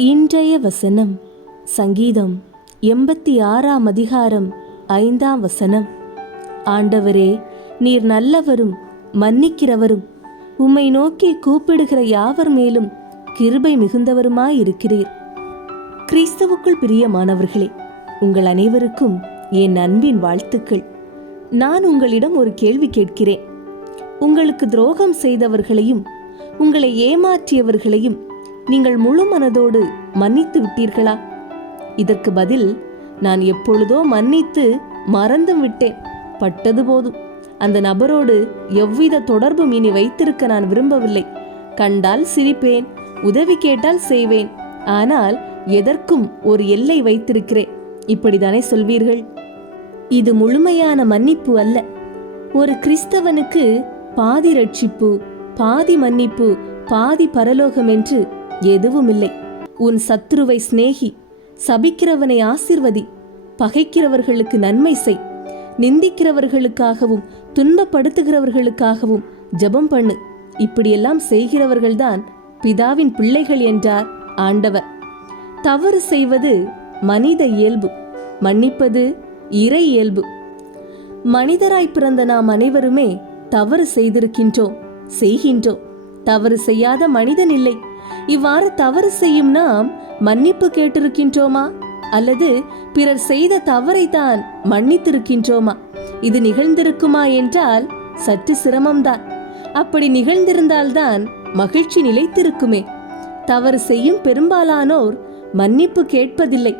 இன்றைய வசனம் சங்கீதம் எண்பத்தி ஆறாம் அதிகாரம் ஐந்தாம் வசனம். ஆண்டவரே நீர் நல்லவரும் மன்னிக்கிறவரும் உம்மை நோக்கி கூப்பிடுகிற யாவர் மேலும் கிருபை மிகுந்தவருமாயிருக்கிறீர். கிறிஸ்துவுக்குள் பிரியமானவர்களே உங்கள் அனைவருக்கும் என் அன்பின் வாழ்த்துக்கள். நான் உங்களிடம் ஒரு கேள்வி கேட்கிறேன். உங்களுக்கு துரோகம் செய்தவர்களையும் உங்களை ஏமாற்றியவர்களையும் நீங்கள் முழு மனதோடு மன்னித்து விட்டீர்களா? இதற்கு பதில் நான் எப்பொழுதோ மன்னித்து மறந்தும் விட்டேன். பட்டது போதும். அந்த நபரோடு எவ்வித தொடர்பும் இனி வைத்திருக்க நான் விரும்பவில்லை. கண்டால் சிரிப்பேன் உதவி கேட்டால் செய்வேன். ஆனால் எதற்கும் ஒரு எல்லை வைத்திருக்கிறேன். இப்படிதானே சொல்வீர்கள்? இது முழுமையான மன்னிப்பு அல்ல. ஒரு கிறிஸ்தவனுக்கு பாதி ரட்சிப்பு பாதி மன்னிப்பு பாதி பரலோகம் என்று எதுவுமில்லை. உன் சத்துருவை சிநேகி சபிக்கிறவனை ஆசிர்வதி பகைக்கிறவர்களுக்கு நன்மை செய் நிந்திக்கிறவர்களுக்காகவும் துன்பப்படுத்துகிறவர்களுக்காகவும் ஜெபம் பண்ணு. இப்படியெல்லாம் செய்கிறவர்கள்தான் பிதாவின் பிள்ளைகள் என்றார் ஆண்டவர். தவறு செய்வது மனித இயல்பு மன்னிப்பது இறை இயல்பு. மனிதராய் பிறந்த நாம் அனைவருமே தவறு செய்திருக்கின்றோம் செய்கின்றோம். தவறு செய்யாத மனிதன் இல்லை. இவ்வாறு தவறு செய்யும் நாம் மன்னிப்பு கேட்டிருக்கின்றோமா? அல்லது பிறர் செய்த தவறை தான் மன்னித்திருக்கின்றோமா? இது நிகழ்ந்திருக்குமா என்றால் சற்று சிரமம்தான். அப்படி நிகழ்ந்திருந்தால்தான் மகிழ்ச்சி நிலைத்திருக்குமே. தவறு செய்யும் பெரும்பாலானோர் மன்னிப்பு கேட்பதில்லை.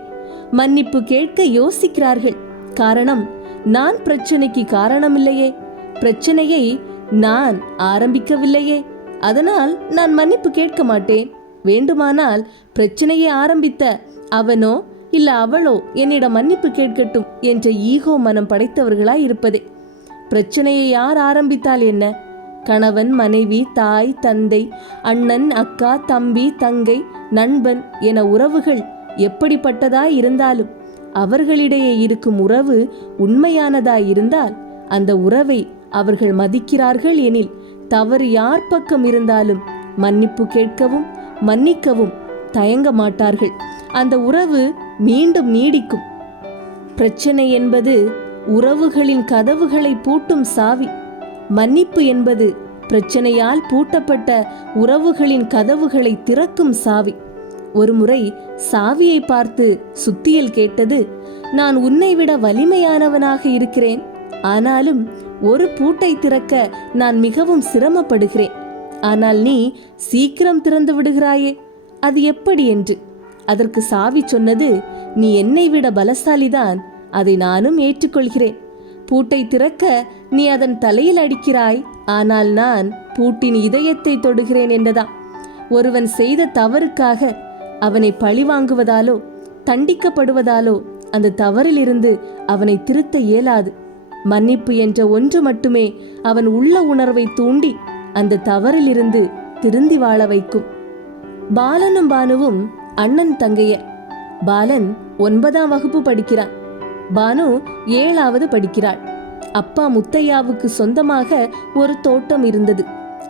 மன்னிப்பு கேட்க யோசிக்கிறார்கள். காரணம் நான் பிரச்சனைக்கு காரணமில்லையே. பிரச்சனையை நான் ஆரம்பிக்கவில்லையே. அதனால் நான் மன்னிப்பு கேட்க மாட்டேன். வேண்டுமானால் பிரச்சனையை ஆரம்பித்த அவனோ இல்ல அவளோ என்னிடம் மன்னிப்பு கேட்கட்டும் என்ற ஈகோ மனம் படைத்தவர்களாய் இருப்பதே. பிரச்சனையை யார் ஆரம்பித்தால் என்ன? கணவன் மனைவி தாய் தந்தை அண்ணன் அக்கா தம்பி தங்கை நண்பன் என உறவுகள் எப்படிப்பட்டதாய் இருந்தாலும் அவர்களிடையே இருக்கும் உறவு உண்மையானதாய் இருந்தால் அந்த உறவை அவர்கள் மதிக்கிறார்கள் எனில் தவறு யார் பக்கம் இருந்தாலும் மன்னிப்பு கேட்கவும் மன்னிக்கவும் தயங்க மாட்டார்கள். அந்த உறவு மீண்டும் நீடிக்கும். பிரச்சனை என்பது உறவுகளின் கதவுகளை பூட்டும் சாவி. மன்னிப்பு என்பது பிரச்சனையால் பூட்டப்பட்ட உறவுகளின் கதவுகளை திறக்கும் சாவி. ஒருமுறை சாவியை பார்த்து சுத்தியல் கேட்டது நான் உன்னை விட வலிமையானவனாக இருக்கிறேன். ஆனாலும் ஒரு பூட்டை திறக்க நான் மிகவும் சிரமப்படுகிறேன். ஆனால் நீ சீக்கிரம் திறந்து விடுகிறாயே. அது எப்படி என்று? அதற்கு சாவி சொன்னது நீ என்னை விட பலசாலிதான் அதை நானும் ஏற்றுக்கொள்கிறேன். பூட்டை திறக்க நீ அதன் தலையில் அடிக்கிறாய் ஆனால் நான் பூட்டின் இதயத்தை தொடுகிறேன் என்றதாம். ஒருவன் செய்த தவறுக்காக அவனை பழிவாங்குவதாலோ தண்டிக்கப்படுவதாலோ அந்த தவறிலிருந்து அவனை திருத்த இயலாது. மன்னிப்பு என்ற ஒன்று மட்டுமே அவன் உள்ள உணர்வை தூண்டி அந்த தவறிலிருந்து திருந்தி வாழ வைக்கும். பாலனும் பானுவும் அண்ணன் தங்கையர் பாலன் ஒன்பதாம் வகுப்பு படிக்கிறான். பானு ஏழாவது படிக்கிறாள். அப்பா முத்தையாவுக்கு சொந்தமாக ஒரு தோட்டம் இருந்தது.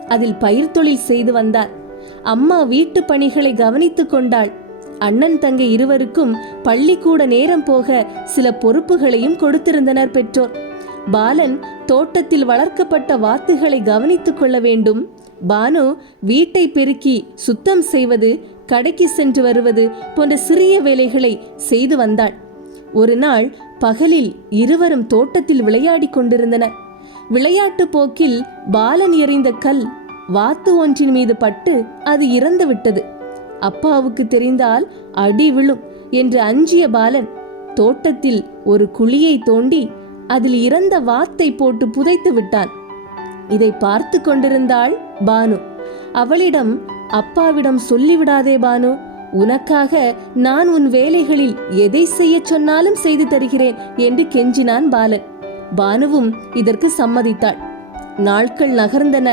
அதில் பயிர் தொழில் செய்து வந்தார். அம்மா வீட்டு பணிகளை கவனித்துக் கொண்டாள். அண்ணன் தங்கை இருவருக்கும் பள்ளிக்கூட நேரம் போக சில பொறுப்புகளையும் கொடுத்திருந்தனர் பெற்றோர். பாலன் தோட்டத்தில் வளர்க்கப்பட்ட வாத்துகளை கவனித்துக் கொள்ள வேண்டும். பானு வீட்டை பெருக்கி சுத்தம் செய்வது கடைக்கு சென்று வருவது போன்ற சிறிய வேலைகளை செய்து வந்தாள். ஒரு நாள் பகலில் இருவரும் தோட்டத்தில் விளையாடிக் கொண்டிருந்தனர். விளையாட்டு போக்கில் பாலன் எறிந்த கல் வாத்து ஒன்றின் மீது பட்டு அது இறந்து விட்டது. அப்பாவுக்கு தெரிந்தால் அடி விழும் என்று அஞ்சிய பாலன் தோட்டத்தில் ஒரு குழியை தோண்டி அதில் இறந்த வாத்தை போட்டு புதைத்து விட்டான். இதை பார்த்து கொண்டிருந்தாள் பானு. அவளிடம் அப்பாவிடம் சொல்லிவிடாதே பானு. உனக்காக நான் உன் வேலைகளில் எதை செய்யச் சொன்னாலும் செய்து தருகிறேன் என்று கெஞ்சினான் பாலன். பானுவும் இதற்கு சம்மதித்தாள். நாட்கள் நகர்ந்தன.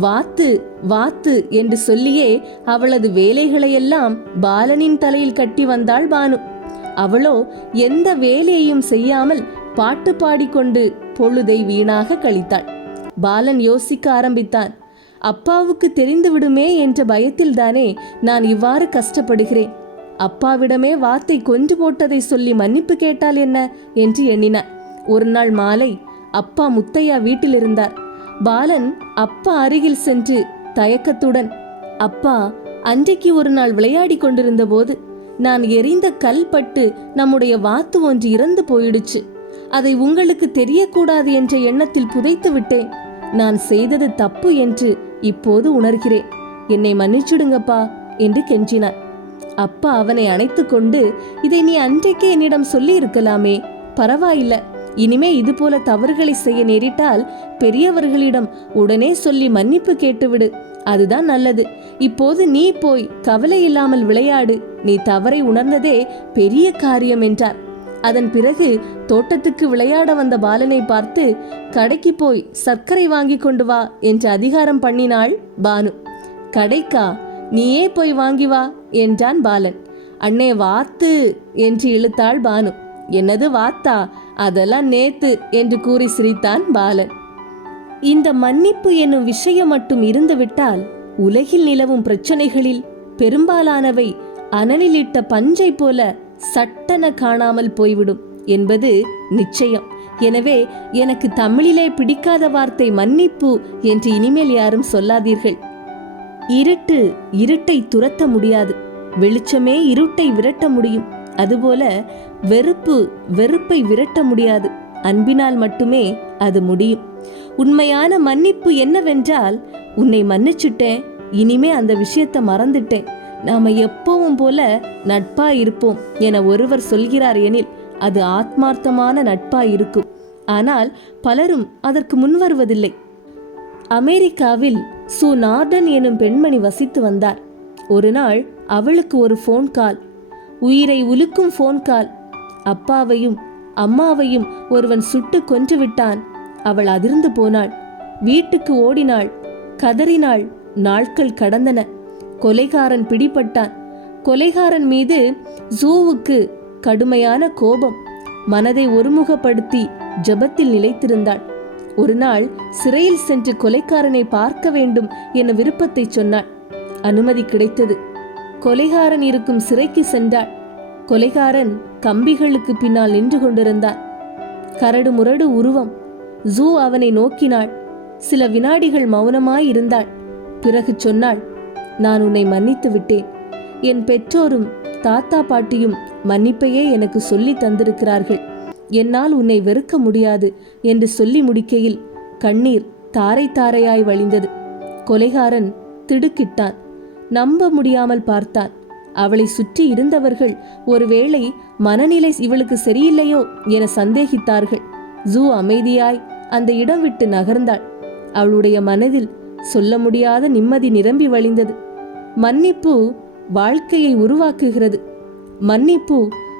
வாத்து வாத்து என்று சொல்லியே அவளது வேலைகளையெல்லாம் பாலனின் தலையில் கட்டி வந்தாள் பானு. அவளோ எந்த வேலையையும் செய்யாமல் பாட்டு பாடிக்கொண்டு பொழுதை வீணாக கழித்தாள். பாலன் யோசிக்க ஆரம்பித்தான். அப்பாவுக்கு தெரிந்துவிடுமே என்ற பயத்தில்தானே நான் இவ்வாறு கஷ்டப்படுகிறேன். அப்பாவிடமே வாத்தை கொன்று போட்டதை சொல்லி மன்னிப்பு கேட்டால் என்ன? என்று எண்ணினார் ஒரு நாள் மாலை அப்பா முத்தையா வீட்டில் இருந்தார் பாலன் அப்பா அருகில் சென்று தயக்கத்துடன் அப்பா அன்றைக்கு ஒரு நாள் விளையாடி கொண்டிருந்த போது நான் எரிந்த கல் பட்டு நம்முடைய வாத்து ஒன்று இறந்து போயிடுச்சு. அதை உங்களுக்கு தெரியக்கூடாது என்ற எண்ணத்தில் புதைத்து விட்டேன். நான் செய்தது தப்பு என்று இப்போது உணர்கிறேன். என்னை மன்னிச்சுடுங்கப்பா என்று கெஞ்சினான். அப்பா அவனை அணைத்து கொண்டு இதை நீ அன்றைக்கே என்னிடம் சொல்லி இருக்கலாமே பரவாயில்ல. இனிமே இது போல தவறுகளை செய்ய நேரிட்டால் பெரியவர்களிடம் உடனே சொல்லி மன்னிப்பு கேட்டுவிடு. அதுதான் நல்லது. இப்போது நீ போய் கவலை இல்லாமல் விளையாடு. நீ தவறை உணர்ந்ததே பெரிய காரியம் என்றார். அதன் பிறகு தோட்டத்துக்கு விளையாட வந்த பாலனை பார்த்து கடைக்கு போய் சர்க்கரை வாங்கி கொண்டு வா என்று அதிகாரம் பண்ணினாள் பானு. கடைக்கா நீயே போய் வாங்கி வா என்றான் பாலன். அண்ணே வாத்து என்று இழுத்தாள் பானு. என்னது வாத்தா? அதெல்லாம் நேத்து என்று கூறி சிரித்தான் பாலன். இந்த மன்னிப்பு என்னும் விஷயம் மட்டும் இருந்துவிட்டால் உலகில் நிலவும் பிரச்சனைகளில் பெரும்பாலானவை அனலிலிட்ட பஞ்சை போல சட்டென காணாமல் போய்விடும் என்பது நிச்சயம். எனவே எனக்கு தமிழிலே பிடிக்காத வார்த்தை மன்னிப்பு என்று இனிமேல் யாரும் சொல்லாதீர்கள். இருட்டு இருட்டை துரத்த முடியாது. வெளிச்சமே இருட்டை விரட்ட முடியும். அதுபோல வெறுப்பு வெறுப்பை விரட்ட முடியாது. அன்பினால் மட்டுமே அது முடியும். உண்மையான மன்னிப்பு என்னவென்றால் உன்னை மன்னிச்சுட்டேன். இனிமே அந்த விஷயத்தை மறந்துட்டேன். நாம எப்பவும் போல நட்பா இருப்போம் என ஒருவர் சொல்கிறார் எனில் அது ஆத்மார்த்தமான நட்பா இருக்கும். ஆனால் பலரும் அதற்கு முன்வருவதில்லை அமெரிக்காவில் சு நார்டன் எனும் பெண்மணி வசித்து வந்தார். ஒரு நாள் அவளுக்கு ஒரு ஃபோன் கால் உயிரை உலுக்கும் ஃபோன் கால் அப்பாவையும் அம்மாவையும் ஒருவன் சுட்டு கொன்று விட்டான். அவள் அதிர்ந்து போனாள். வீட்டுக்கு ஓடினாள். கதறினாள். நாட்கள் கடந்தன. கொலைகாரன் பிடிபட்டான். கொலைகாரன் மீது ஜூவுக்கு கடுமையான கோபம். மனதை ஒருமுகப்படுத்தி ஜெபத்தில் நிலைத்திருந்தாள். ஒரு நாள் சிறையில் சென்று கொலைக்காரனை பார்க்க வேண்டும் என விருப்பத்தை சொன்னாள். அனுமதி கிடைத்தது. கொலைகாரன் இருக்கும் சிறைக்கு சென்றாள். கொலைகாரன் கம்பிகளுக்கு பின்னால் நின்று கொண்டிருந்தான். கரடு முரடு உருவம். ஜூ அவனை நோக்கினாள். சில வினாடிகள் மௌனமாய் இருந்தாள். பிறகு சொன்னாள் நான் உன்னை மன்னித்து விட்டேன். என் பெற்றோரும் தாத்தா பாட்டியும் மன்னிப்பையே எனக்கு சொல்லி தந்திருக்கிறார்கள். என்னால் உன்னை வெறுக்க முடியாது என்று சொல்லி முடிக்கையில் கண்ணீர் தாரை தாரையாய் வழிந்தது. கொலைகாரன் திடுக்கிட்டான். நம்ப முடியாமல் பார்த்தான். அவளை சுற்றி இருந்தவர்கள் ஒருவேளை மனநிலை இவளுக்கு சரியில்லையோ என சந்தேகித்தார்கள். ஜூ அமைதியாய் அந்த இடம் விட்டு நகர்ந்தாள். அவளுடைய மனதில் சொல்ல முடியாத நிம்மதி நிரம்பி வழிந்தது. மன்னிப்பு வாழ்க்கையை உருவாக்குகிறது. மன்னிப்பு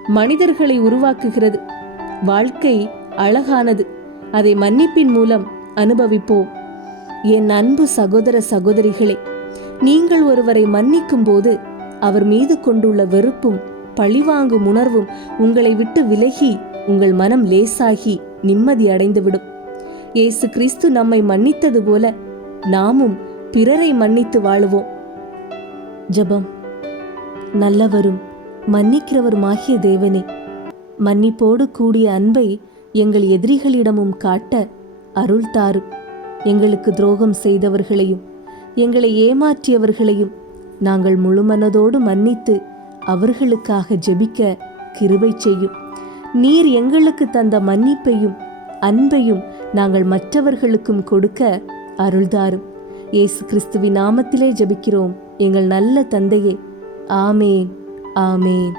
மனிதர்களை உருவாக்குகிறது. வாழ்க்கை அழகானது. அதை மன்னிப்பின் மூலம் அனுபவிப்போம். என் அன்பு சகோதர சகோதரிகளே நீங்கள் ஒருவரை மன்னிக்கும் போது அவர் மீது கொண்டுள்ள வெறுப்பும் பழிவாங்கும் உணர்வும் உங்களை விட்டு விலகி உங்கள் மனம் லேசாகி நிம்மதி அடைந்துவிடும். இயேசு கிறிஸ்து நம்மை மன்னித்தது போல நாமும் பிறரை மன்னித்து வாழுவோம். ஜெபம். நல்லவரும் மன்னிக்கிறவருமாகிய தேவனே மன்னிப்போடு கூடிய அன்பை எங்கள் எதிரிகளிடமும் காட்ட அருள் தாரும் எங்களுக்கு துரோகம் செய்தவர்களையும் எங்களை ஏமாற்றியவர்களையும் நாங்கள் முழுமனதோடு மன்னித்து அவர்களுக்காக ஜெபிக்க கிருபை செய்யும். நீர் எங்களுக்கு தந்த மன்னிப்பையும் அன்பையும் நாங்கள் மற்றவர்களுக்கும் கொடுக்க அருள்தாரும். இயேசு கிறிஸ்துவின் நாமத்திலே ஜபிக்கிறோம். எங்கள் நல்ல தந்தையே. ஆமேன். ஆமேன்.